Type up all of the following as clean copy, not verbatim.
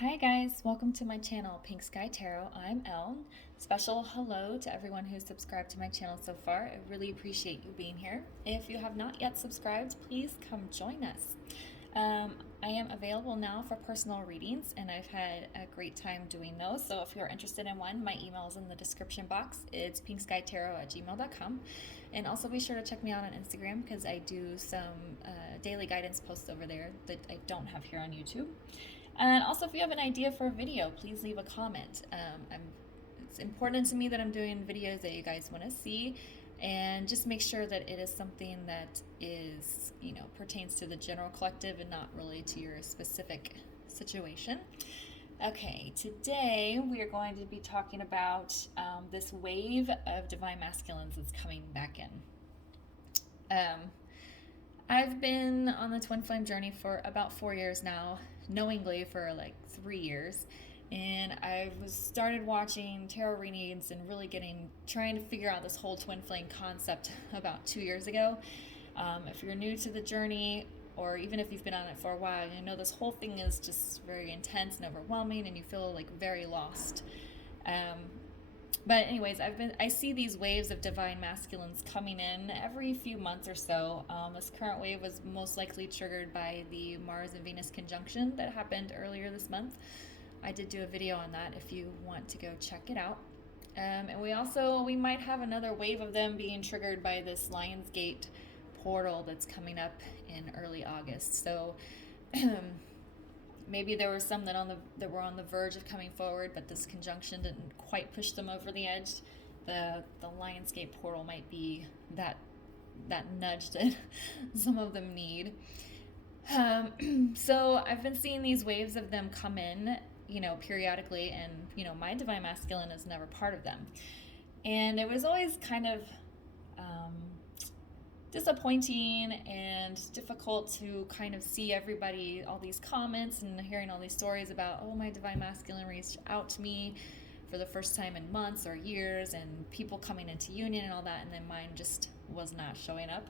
Hi guys, welcome to my channel, Pink Sky Tarot. I'm Elle. Special hello to everyone who's subscribed to my channel so far. I really appreciate you being here. If you have not yet subscribed, please come join us. I am available now for personal readings, and I've had a great time doing those. So if you're interested in one, my email is in the description box. It's pinkskytarot@gmail.com. And also be sure to check me out on Instagram because I do some daily guidance posts over there that I don't have here on YouTube. And also, if you have an idea for a video, please leave a comment. It's important to me that I'm doing videos that you guys want to see, and just make sure that it is something that is, pertains to the general collective and not really to your specific situation. Okay, today we are going to be talking about this wave of divine masculines that's coming back in. I've been on the twin flame journey for about 4 years now, knowingly for like 3 years, and I started watching tarot readings and really trying to figure out this whole twin flame concept about 2 years ago. If you're new to the journey, or even if you've been on it for a while, you know this whole thing is just very intense and overwhelming, and you feel like very lost. But anyways, I see these waves of divine masculines coming in every few months or so. This current wave was most likely triggered by the Mars and Venus conjunction that happened earlier this month. I did do a video on that if you want to go check it out. And we might have another wave of them being triggered by this Lionsgate portal that's coming up in early August. So maybe there were some that were on the verge of coming forward, but this conjunction didn't quite push them over the edge. The Lionsgate portal might be that nudge that some of them need. So I've been seeing these waves of them come in, periodically, and my divine masculine is never part of them, and it was always kind of disappointing and difficult to kind of see all these comments and hearing all these stories about, oh, my divine masculine reached out to me for the first time in months or years, and people coming into union and all that, and then mine just was not showing up.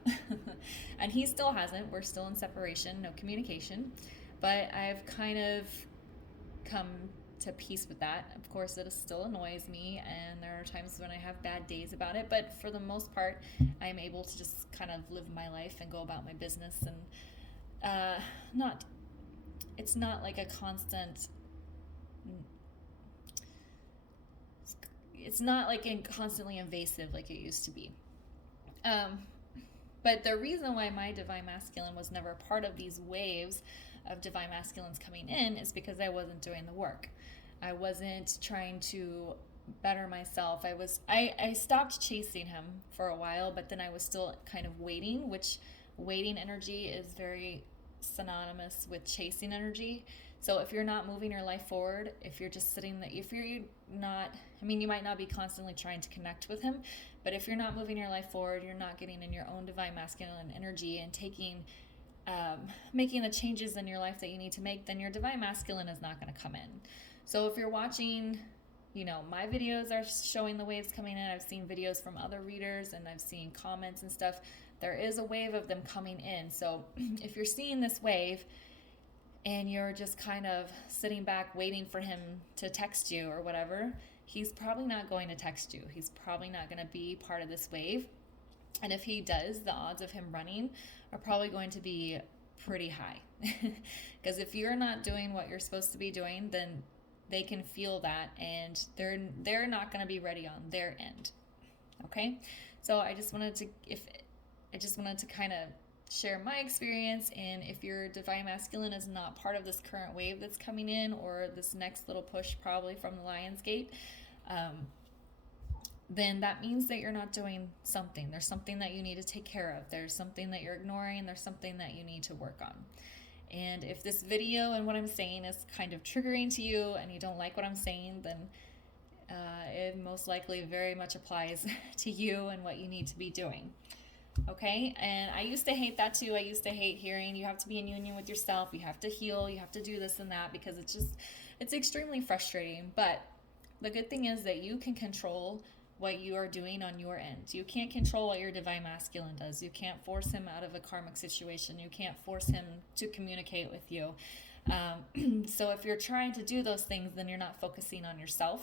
And he still hasn't. We're still in separation, no communication, but I've kind of come to peace with that. Of course, it still annoys me, and there are times when I have bad days about it, but for the most part, I'm able to just kind of live my life and go about my business, and it's not like a constant, it's not like constantly invasive like it used to be. But the reason why my divine masculine was never part of these waves of divine masculines coming in is because I wasn't doing the work. I wasn't trying to better myself. I stopped chasing him for a while, but then I was still kind of waiting, which waiting energy is very synonymous with chasing energy. So if you're not moving your life forward, if you're just sitting there, if you're not, you might not be constantly trying to connect with him, but if you're not moving your life forward, you're not getting in your own divine masculine energy and making the changes in your life that you need to make, then your divine masculine is not going to come in. So if you're watching, my videos are showing the waves coming in. I've seen videos from other readers, and I've seen comments and stuff. There is a wave of them coming in. So if you're seeing this wave and you're just kind of sitting back waiting for him to text you or whatever, he's probably not going to text you. He's probably not going to be part of this wave. And if he does, the odds of him running are probably going to be pretty high. Because if you're not doing what you're supposed to be doing, then they can feel that, and they're not going to be ready on their end. Okay? So I just wanted to kind of share my experience, and if your divine masculine is not part of this current wave that's coming in, or this next little push probably from the Lionsgate, then that means that you're not doing something. There's something that you need to take care of. There's something that you're ignoring. There's something that you need to work on. And if this video and what I'm saying is kind of triggering to you and you don't like what I'm saying, then it most likely very much applies to you and what you need to be doing. Okay? And I used to hate that too. I used to hate hearing you have to be in union with yourself, you have to heal, you have to do this and that, because it's extremely frustrating. But the good thing is that you can control what you are doing on your end. You can't control what your divine masculine does. You can't force him out of a karmic situation. You can't force him to communicate with you. So if you're trying to do those things, then you're not focusing on yourself.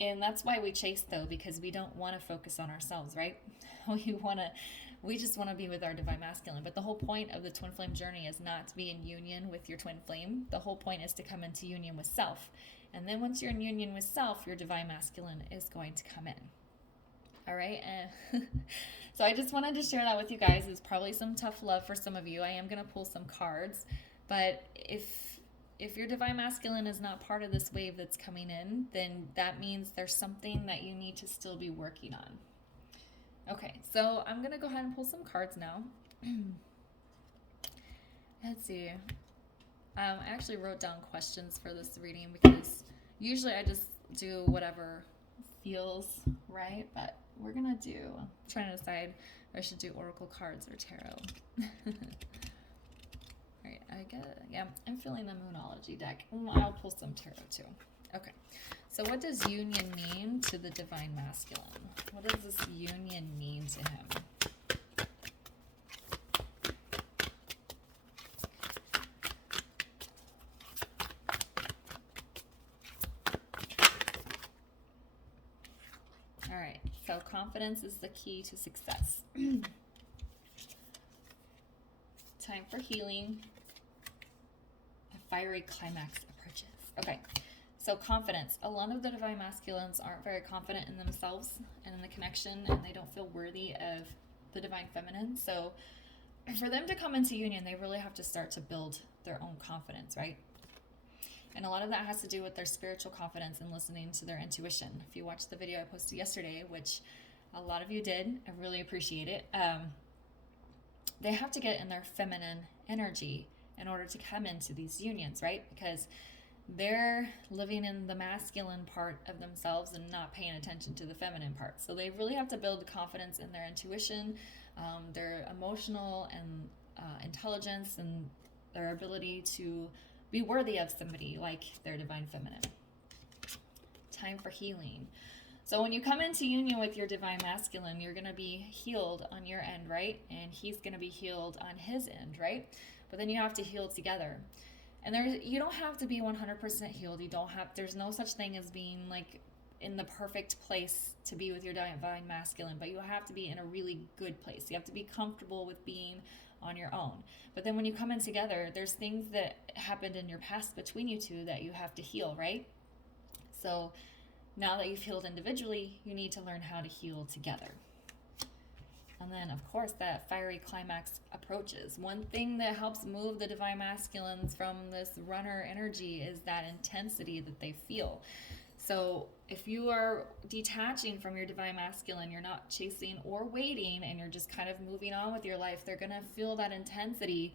And that's why we chase, though, because we don't want to focus on ourselves, right? We just want to be with our divine masculine. But the whole point of the twin flame journey is not to be in union with your twin flame. The whole point is to come into union with self. And then once you're in union with self, your divine masculine is going to come in. All right. So I just wanted to share that with you guys. It's probably some tough love for some of you. I am going to pull some cards. But if your divine masculine is not part of this wave that's coming in, then that means there's something that you need to still be working on. Okay, so I'm going to go ahead and pull some cards now. Let's see. I actually wrote down questions for this reading because usually I just do whatever feels right, but we're going to I'm trying to decide if I should do oracle cards or tarot. Alright, I'm feeling the Moonology deck. I'll pull some tarot too. Okay, so what does union mean to the divine masculine? What does this union mean to him? Alright, so confidence is the key to success. Time for healing. A fiery climax approaches. Okay, so confidence. A lot of the divine masculines aren't very confident in themselves and in the connection, and they don't feel worthy of the divine feminine. So for them to come into union, they really have to start to build their own confidence, right? And a lot of that has to do with their spiritual confidence and listening to their intuition. If you watched the video I posted yesterday, which a lot of you did, I really appreciate it. They have to get in their feminine energy in order to come into these unions, right? Because they're living in the masculine part of themselves and not paying attention to the feminine part. So they really have to build confidence in their intuition, their emotional and intelligence, and their ability to be worthy of somebody like their divine feminine. Time for healing. So when you come into union with your divine masculine, you're going to be healed on your end, right? And he's going to be healed on his end, right? But then you have to heal together. And you don't have to be 100% healed. There's no such thing as being like in the perfect place to be with your divine masculine, but you have to be in a really good place. You have to be comfortable with being on your own. But then when you come in together, there's things that happened in your past between you two that you have to heal, right? So now that you've healed individually, you need to learn how to heal together. And then, of course, that fiery climax approaches. One thing that helps move the divine masculines from this runner energy is that intensity that they feel. So if you are detaching from your divine masculine, you're not chasing or waiting, and you're just kind of moving on with your life, they're going to feel that intensity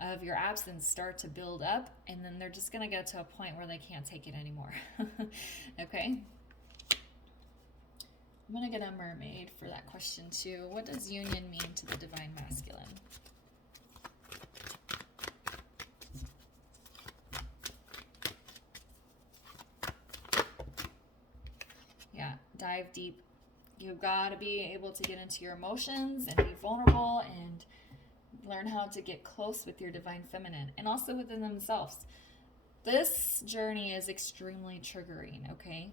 of your absence start to build up, and then they're just going to get to a point where they can't take it anymore. Okay? I'm going to get a mermaid for that question too. What does union mean to the divine masculine? Yeah, dive deep. You've got to be able to get into your emotions and be vulnerable and learn how to get close with your divine feminine and also within themselves. This journey is extremely triggering, okay?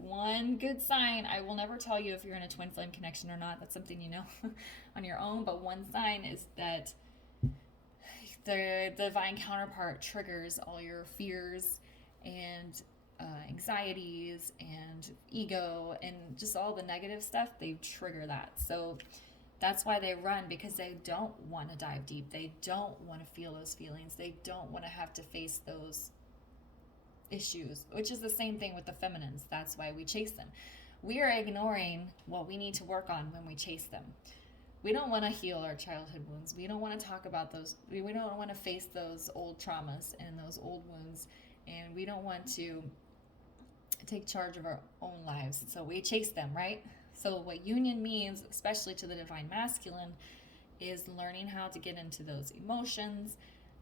One good sign, I will never tell you if you're in a twin flame connection or not. That's something you know on your own. But one sign is that the divine counterpart triggers all your fears and anxieties and ego and just all the negative stuff. They trigger that. So that's why they run, because they don't want to dive deep. They don't want to feel those feelings. They don't want to have to face those issues, which is the same thing with the feminines. That's why we chase them. We are ignoring what we need to work on when we chase them. We don't want to heal our childhood wounds. We don't want to talk about those. We don't want to face those old traumas and those old wounds, and we don't want to take charge of our own lives. So we chase them, right? So what union means, especially to the divine masculine, is learning how to get into those emotions,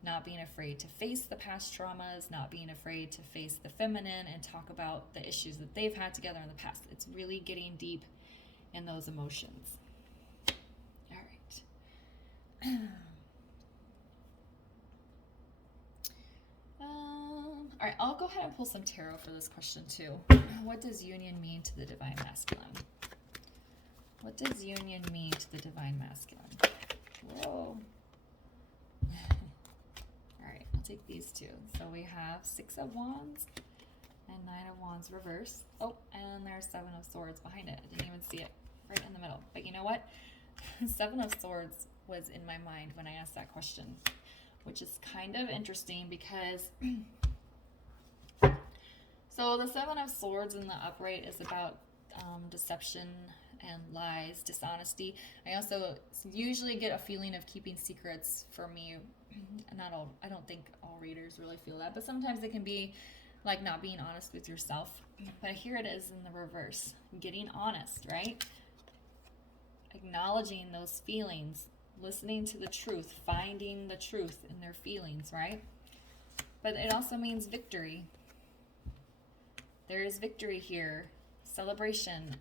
not being afraid to face the past traumas, not being afraid to face the feminine and talk about the issues that they've had together in the past. It's really getting deep in those emotions. All right. All right, I'll go ahead and pull some tarot for this question too. What does union mean to the divine masculine? What does union mean to the divine masculine? Whoa. All right, I'll take these two. So we have 6 of Wands and 9 of Wands reverse. Oh, and there's 7 of Swords behind it. I didn't even see it right in the middle. But you know what? 7 of Swords was in my mind when I asked that question, which is kind of interesting because so the 7 of Swords in the upright is about deception and lies, dishonesty. I also usually get a feeling of keeping secrets. For me, not all, I don't think all readers really feel that, but sometimes it can be like not being honest with yourself. But here it is in the reverse, getting honest, right? Acknowledging those feelings, listening to the truth, finding the truth in their feelings, right? But it also means victory. There is victory here, celebration.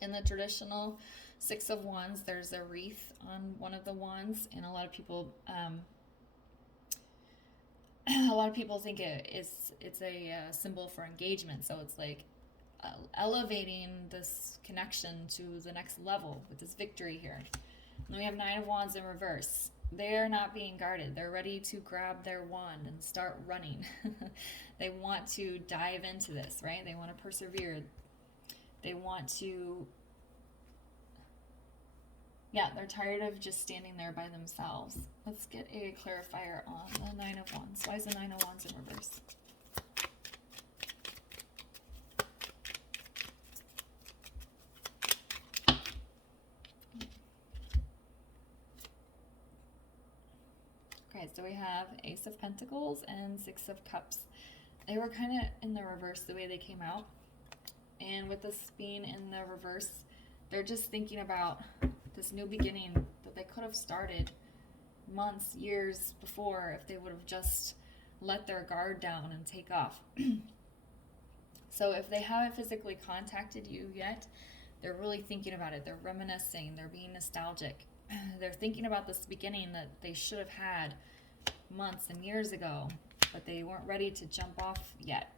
In the traditional 6 of Wands, there's a wreath on one of the wands, and a lot of people think it's a symbol for engagement. So it's like elevating this connection to the next level with this victory here. And then we have 9 of Wands in reverse. They're not being guarded. They're ready to grab their wand and start running. They want to dive into this, right? They want to persevere. They want to, yeah, they're tired of just standing there by themselves. Let's get a clarifier on the 9 of Wands. Why is the 9 of Wands in reverse? Okay, so we have Ace of Pentacles and 6 of Cups. They were kind of in the reverse the way they came out. And with this being in the reverse, they're just thinking about this new beginning that they could have started months, years before if they would have just let their guard down and take off. So if they haven't physically contacted you yet, they're really thinking about it. They're reminiscing. They're being nostalgic. They're thinking about this beginning that they should have had months and years ago, but they weren't ready to jump off yet.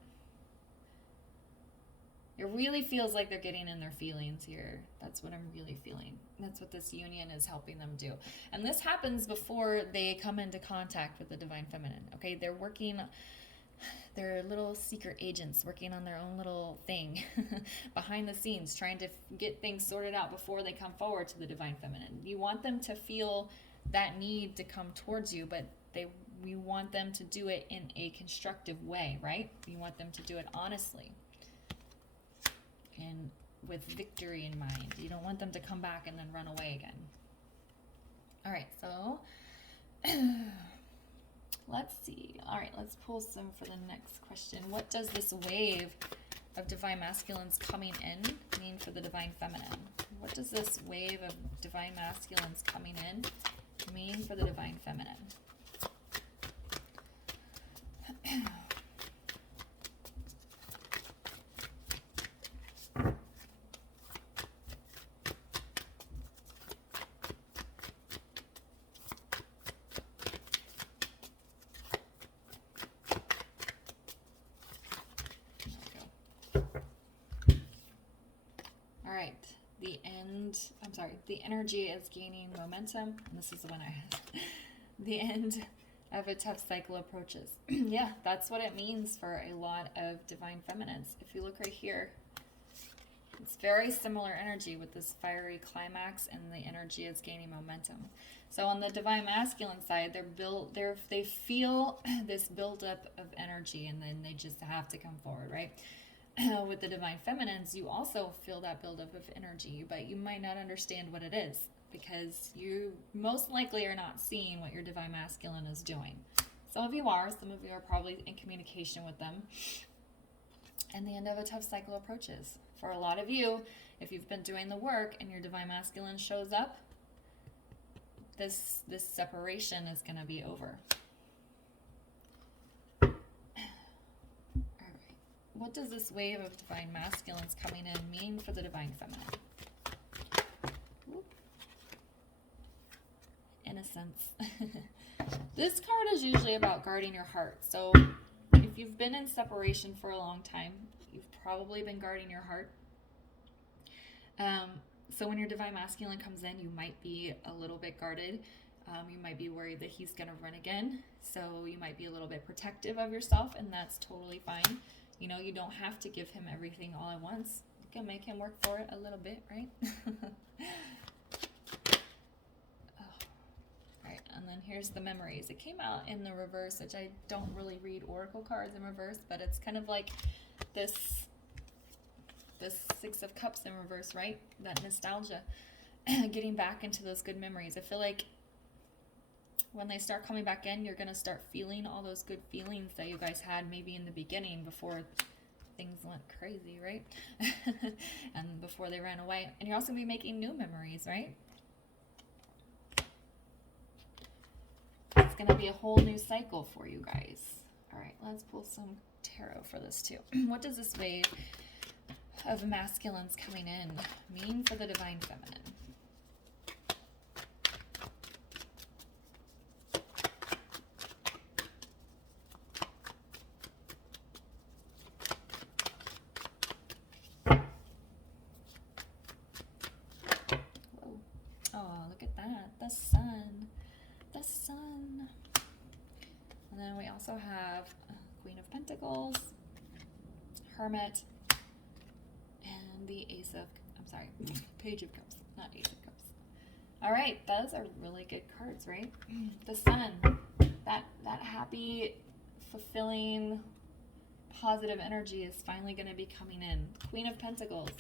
It really feels like they're getting in their feelings here. That's what I'm really feeling. That's what this union is helping them do. And this happens before they come into contact with the Divine Feminine. Okay, they're working, they're little secret agents working on their own little thing behind the scenes, trying to get things sorted out before they come forward to the Divine Feminine. You want them to feel that need to come towards you, but we want them to do it in a constructive way, right? You want them to do it honestly and with victory in mind. You don't want them to come back and then run away again. All right, so let's see. All right, let's pull some for the next question. What does this wave of Divine Masculines coming in mean for the Divine Feminine? What does this wave of Divine Masculines coming in mean for the Divine Feminine? The energy is gaining momentum. And this is the one I had. The end of a tough cycle approaches. Yeah, that's what it means for a lot of Divine Feminines. If you look right here, it's very similar energy with this fiery climax, and the energy is gaining momentum. So on the Divine Masculine side, they feel this buildup of energy, and then they just have to come forward, right? With the Divine Feminines, you also feel that buildup of energy, but you might not understand what it is because you most likely are not seeing what your Divine Masculine is doing. Some of you are. Some of you are probably in communication with them. And the end of a tough cycle approaches. For a lot of you, if you've been doing the work and your Divine Masculine shows up, this separation is going to be over. What does this wave of Divine Masculines coming in mean for the Divine Feminine? Whoop. Innocence. This card is usually about guarding your heart. So if you've been in separation for a long time, you've probably been guarding your heart. So when your Divine Masculine comes in, you might be a little bit guarded. You might be worried that he's going to run again. So you might be a little bit protective of yourself, and that's totally fine. You know, you don't have to give him everything all at once. You can make him work for it a little bit, right? Alright, and then here's the memories. It came out in the reverse, which I don't really read oracle cards in reverse, but it's kind of like this Six of Cups in reverse, right? That nostalgia. Getting back into those good memories. I feel like when they start coming back in, you're going to start feeling all those good feelings that you guys had maybe in the beginning before things went crazy, right? And before they ran away. And you're also going to be making new memories, right? It's going to be a whole new cycle for you guys. All right, let's pull some tarot for this too. What does this wave of masculines coming in mean for the Divine Feminine? Oh, look at that. The Sun. The Sun. And then we also have Queen of Pentacles, Hermit, and the Page of Cups, not Ace of Cups. All right, those are really good cards, right? The Sun, that happy, fulfilling, positive energy is finally going to be coming in. Queen of Pentacles.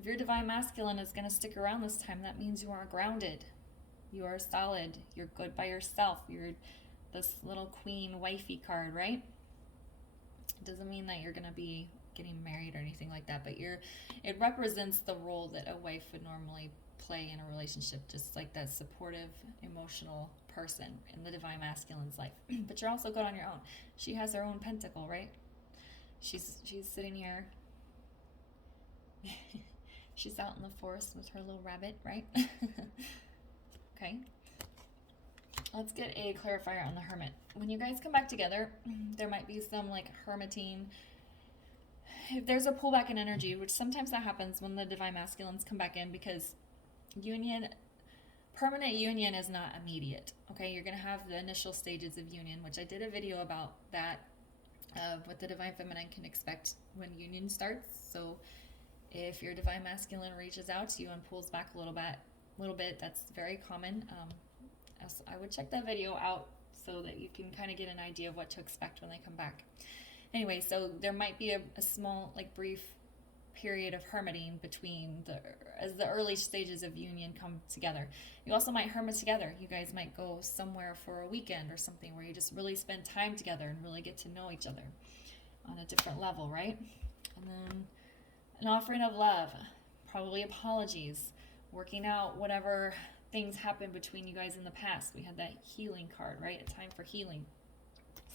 If your Divine Masculine is going to stick around this time, that means you are grounded. You are solid. You're good by yourself. You're this little queen wifey card, right? It doesn't mean that you're going to be getting married or anything like that, but it represents the role that a wife would normally play in a relationship, just like that supportive, emotional person in the Divine Masculine's life. But you're also good on your own. She has her own pentacle, right? She's sitting here. She's out in the forest with her little rabbit, right? Okay. Let's get a clarifier on the Hermit. When you guys come back together, there might be some like hermiting. If there's a pullback in energy, which sometimes that happens when the Divine Masculines come back in, because permanent union is not immediate. Okay, you're going to have the initial stages of union, which I did a video about that, of what the Divine Feminine can expect when union starts. So if your Divine Masculine reaches out to you and pulls back a little bit, that's very common. I would check that video out so that you can kind of get an idea of what to expect when they come back. Anyway, so there might be a small, like, brief period of hermiting as the early stages of union come together. You also might hermit together. You guys might go somewhere for a weekend or something where you just really spend time together and really get to know each other on a different level, right? And then an offering of love, probably apologies, working out whatever things happened between you guys in the past. We had that healing card, right? A time for healing.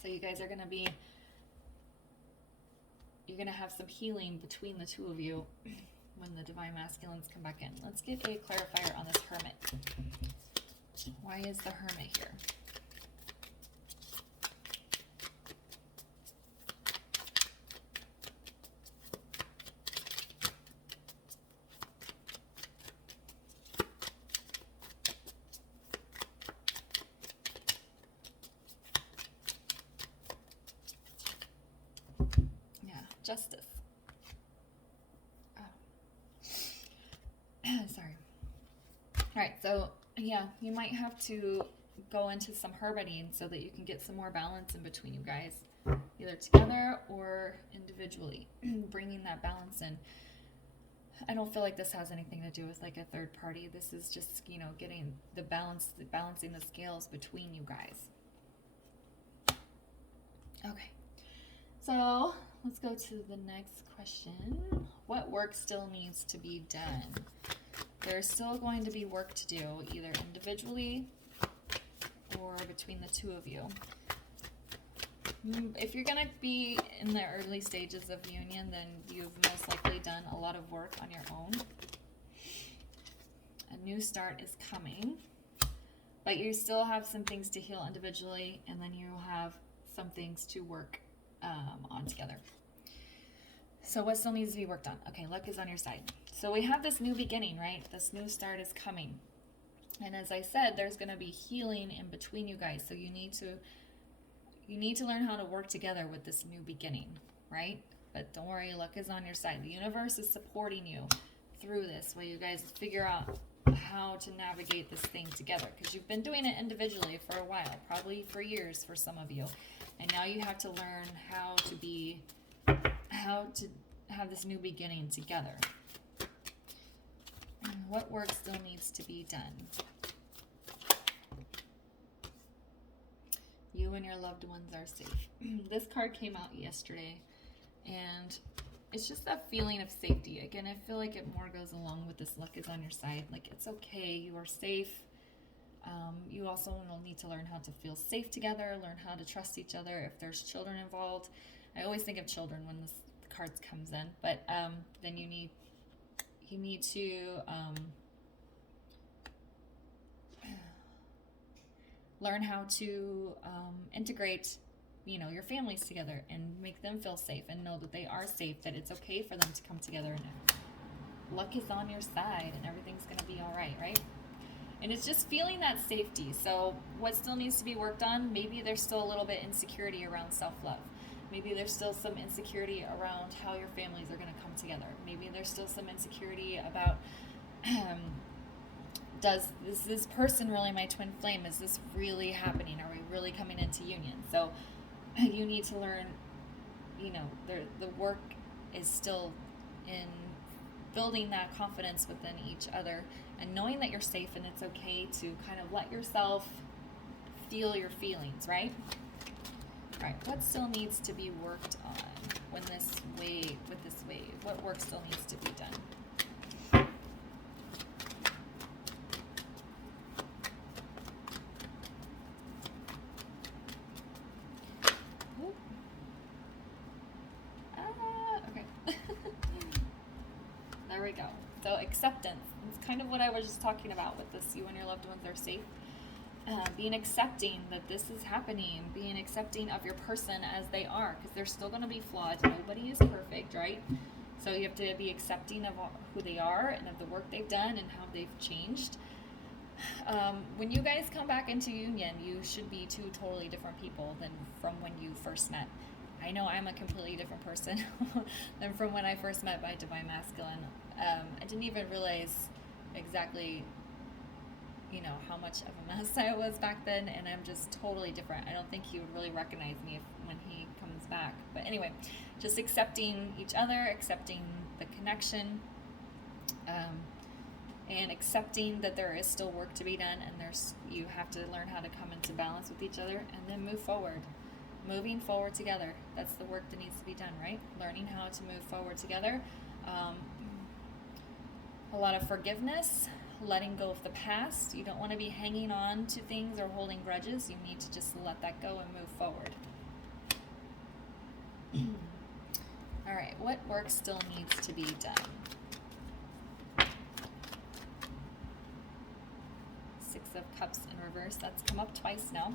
So you guys are going to you're going to have some healing between the two of you when the Divine Masculines come back in. Let's get a clarifier on this Hermit. Why is the Hermit here? Justice. Oh. Sorry. All right, so yeah, you might have to go into some hermiting so that you can get some more balance in between you guys, either together or individually, bringing that balance in. I don't feel like this has anything to do with like a third party. This is just, you know, getting balancing the scales between you guys. Okay. So let's go to the next question. What work still needs to be done? There's still going to be work to do, either individually or between the two of you. If you're going to be in the early stages of union, then you've most likely done a lot of work on your own. A new start is coming. But you still have some things to heal individually, and then you have some things to work on together. So what still needs to be worked on? Okay, luck is on your side. So we have this new beginning, right? This new start is coming. And as I said, there's going to be healing in between you guys. So you need to learn how to work together with this new beginning, right? But don't worry, luck is on your side. The universe is supporting you through this, while you guys figure out how to navigate this thing together, because you've been doing it individually for a while, probably for years for some of you, and now you have to learn how to have this new beginning together. What work still needs to be done? You and your loved ones are safe. This card came out yesterday, and it's just that feeling of safety. Again, I feel like it more goes along with this luck is on your side. Like, it's okay, you are safe. You also will need to learn how to feel safe together, learn how to trust each other. If there's children involved, I always think of children when this cards comes in, but then you need to learn how to integrate your families together and make them feel safe and know that they are safe, that it's okay for them to come together, and luck is on your side and everything's going to be all right, right? And it's just feeling that safety. So what still needs to be worked on? Maybe there's still a little bit insecurity around self-love. Maybe there's still some insecurity around how your families are going to come together. Maybe there's still some insecurity about does this person really my twin flame? Is this really happening? Are we really coming into union? So you need to learn, the work is still in building that confidence within each other and knowing that you're safe, and it's okay to kind of let yourself feel your feelings, right? All right, what still needs to be worked on with this wave? What work still needs to be done? Okay. There we go. So acceptance. It's kind of what I was just talking about with this. You and your loved ones are safe. Being accepting that this is happening, being accepting of your person as they are, because they're still going to be flawed. Nobody is perfect, right? So you have to be accepting of who they are and of the work they've done and how they've changed. When you guys come back into union, you should be two totally different people than from when you first met. I know I'm a completely different person than from when I first met my Divine Masculine. I didn't even realize exactly how much of a mess I was back then, and I'm just totally different. I don't think he would really recognize me when he comes back. But anyway, just accepting each other, accepting the connection, and accepting that there is still work to be done, and you have to learn how to come into balance with each other, and then move forward. Moving forward together. That's the work that needs to be done, right? Learning how to move forward together. A lot of forgiveness, letting go of the past. You don't want to be hanging on to things or holding grudges. You need to just let that go and move forward. All right, what work still needs to be done? Six of Cups in reverse. That's come up twice now.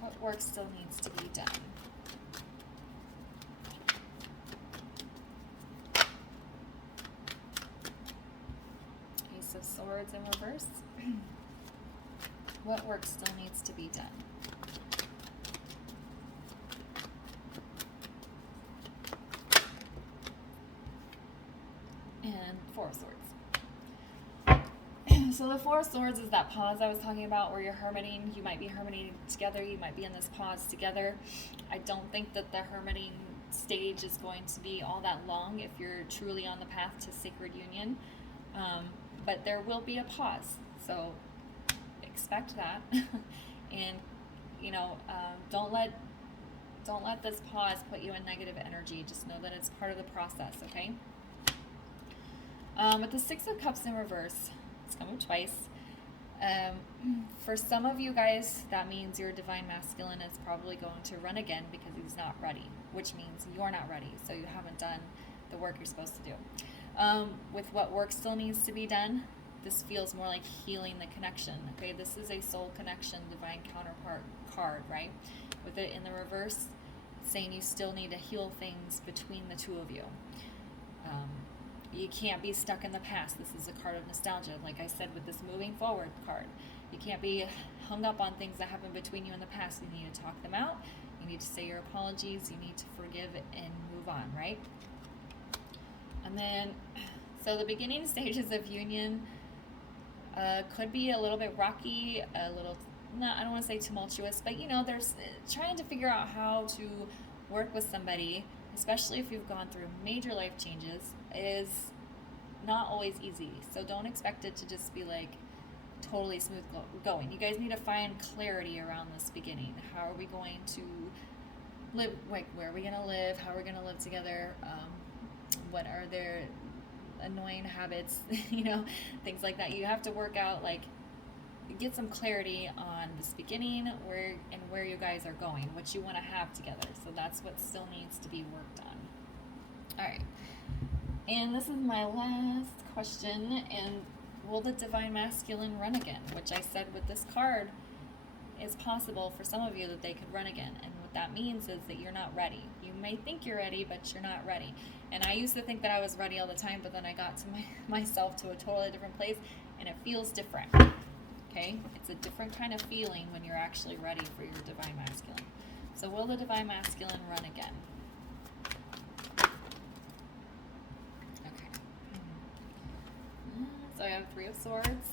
What work still needs to be done? Ace of Swords in reverse. What work still needs to be done? And Four of Swords. So the Four of Swords is that pause I was talking about where you're hermiting. You might be hermiting together. You might be in this pause together. I don't think that the hermiting stage is going to be all that long if you're truly on the path to sacred union. But there will be a pause. So expect that. And, don't let this pause put you in negative energy. Just know that it's part of the process, okay? With the Six of Cups in reverse, it's come up twice. For some of you guys, that means your Divine Masculine is probably going to run again because he's not ready, which means you're not ready, so you haven't done the work you're supposed to do. With what work still needs to be done, this feels more like healing the connection. Okay, this is a soul connection, divine counterpart card, right? With it in the reverse, saying you still need to heal things between the two of you. You can't be stuck in the past. This is a card of nostalgia. Like I said with this moving forward card, you can't be hung up on things that happened between you in the past. You need to talk them out. You need to say your apologies. You need to forgive and move on, right? And then, so the beginning stages of union could be a little bit rocky, a little, no, I don't want to say tumultuous, but you know, there's trying to figure out how to work with somebody, especially if you've gone through major life changes, is not always easy. So don't expect it to just be like totally smooth going. You guys need to find clarity around this beginning. How are we going to live? Like, where are we going to live? How are we going to live together? What are their annoying habits? You know, things like that. You have to work out, like, get some clarity on this beginning, where you guys are going, what you want to have together. So that's what still needs to be worked on. All right. And this is my last question. And will the divine masculine run again? Which I said with this card, is possible for some of you that they could run again. And what that means is that you're not ready. You may think you're ready, but you're not ready. And I used to think that I was ready all the time, but then I got to myself to a totally different place, and it feels different. Okay? It's a different kind of feeling when you're actually ready for your divine masculine. So will the divine masculine run again? Okay. So I have 3 of Swords,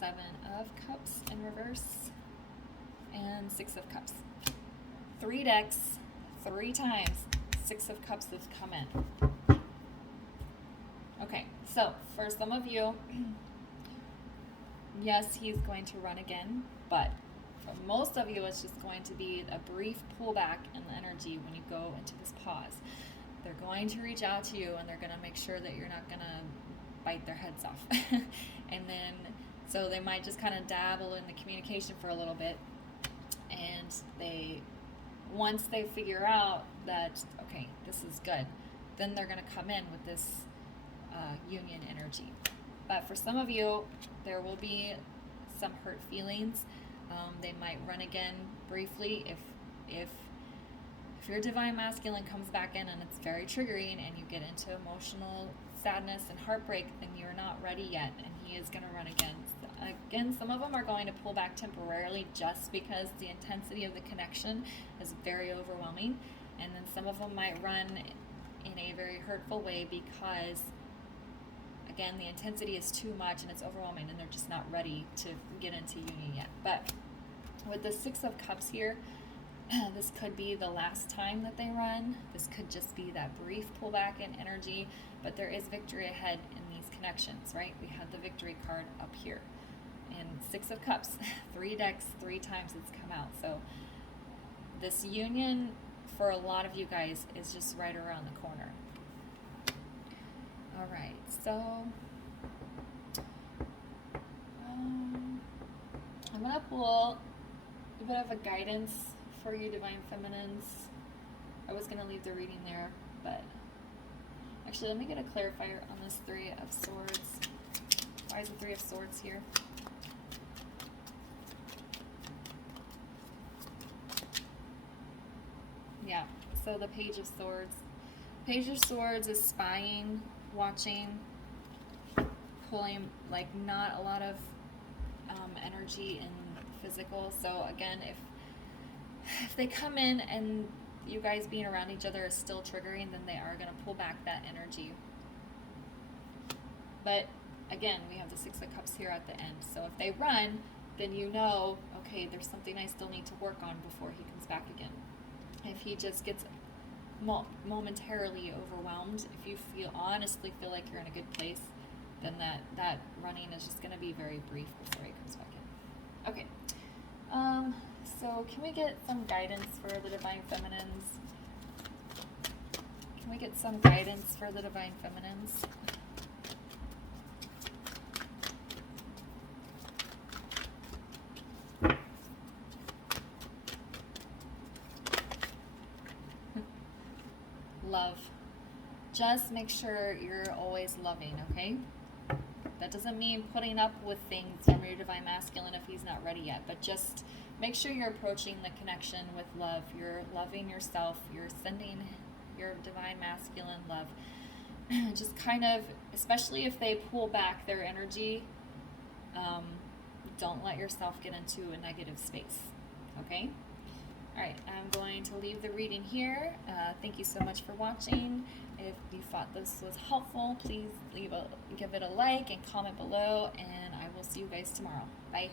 7 of Cups in reverse, and 6 of Cups. 3 decks, 3 times, 6 of Cups has come in. Okay, so for some of you, yes, he's going to run again, but for most of you, it's just going to be a brief pullback in the energy when you go into this pause. They're going to reach out to you, and they're going to make sure that you're not going to bite their heads off. And then, so they might just kind of dabble in the communication for a little bit, and once they figure out that, okay, this is good, then they're going to come in with this union energy. But for some of you, there will be some hurt feelings. They might run again briefly if your divine masculine comes back in and it's very triggering and you get into emotional sadness and heartbreak, then you're not ready yet, and he is going to run again. Again, some of them are going to pull back temporarily just because the intensity of the connection is very overwhelming, and then some of them might run in a very hurtful way because, again, the intensity is too much and it's overwhelming, and they're just not ready to get into union yet. But with the 6 of Cups here, this could be the last time that they run. This could just be that brief pullback in energy, but there is victory ahead in these connections, right? We had the victory card up here. And 6 of Cups, 3 decks, 3 times it's come out. So this union for a lot of you guys is just right around the corner. All right, so I'm going to pull a bit of a guidance for you divine feminines. I was going to leave the reading there, but actually let me get a clarifier on this 3 of Swords. Why is the 3 of Swords here? Yeah, so the Page of Swords. Page of Swords is spying, watching, pulling, like, not a lot of energy in physical. So again, if they come in and you guys being around each other is still triggering, then they are going to pull back that energy. But again, we have the 6 of Cups here at the end. So if they run, then you know, okay, there's something I still need to work on before he comes back again. If he just gets momentarily overwhelmed, if you honestly feel like you're in a good place, then that running is just going to be very brief before he comes back in. Okay. So can we get some guidance for the divine feminines? Can we get some guidance for the divine feminines? Love. just make sure you're always loving, okay? That doesn't mean putting up with things from your divine masculine if he's not ready yet, but just make sure you're approaching the connection with love. You're loving yourself. You're sending your divine masculine love. Just kind of, especially if they pull back their energy, don't let yourself get into a negative space, okay? All right, I'm going to leave the reading here. Thank you so much for watching. If you thought this was helpful, please give it a like and comment below, and I will see you guys tomorrow. Bye.